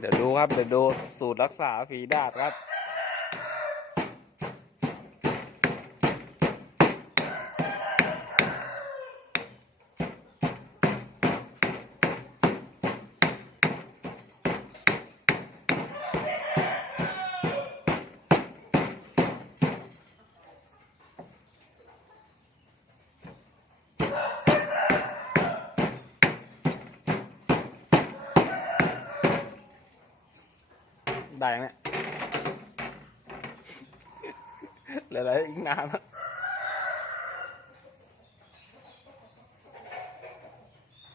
เดี๋ยวดูครับ เดี๋ยวดูสูตรรักษาฝีดาดครับ ได้ยังเนี่ยหลืออะไรอีกนานแล้ว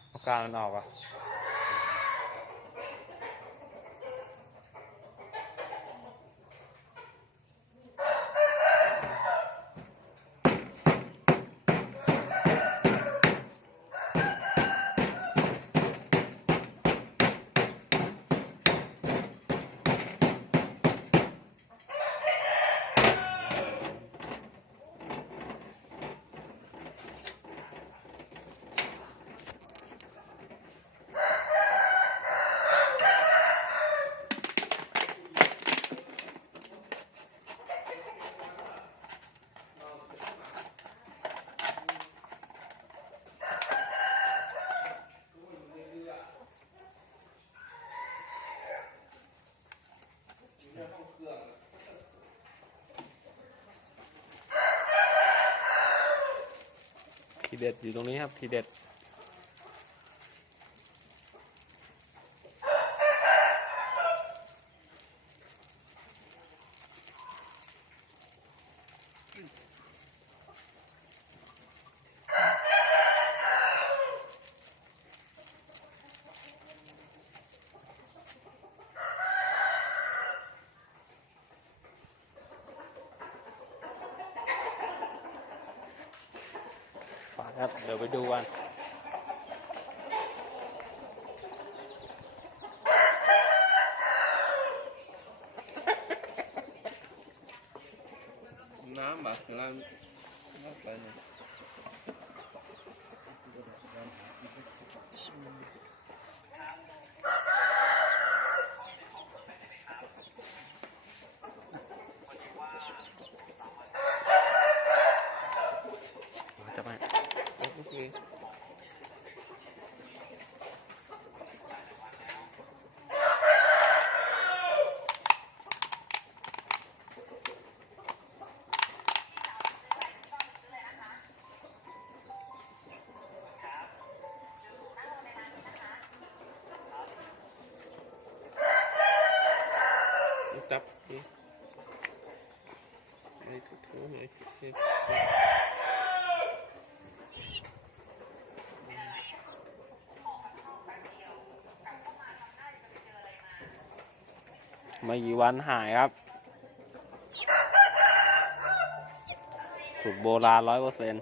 เอากาวมันออกอะ ทีเด็ดอยู่ตรงนี้ครับทีเด็ด ครับ เดี๋ยวไปดูกันน้ำอะน้ำน้ำไปเลยจะ จับไอ้ทุกๆไอ้ทุกๆไม่กี่วันหายครับ สูตรโบราณร้อยเปอร์เซ็นต์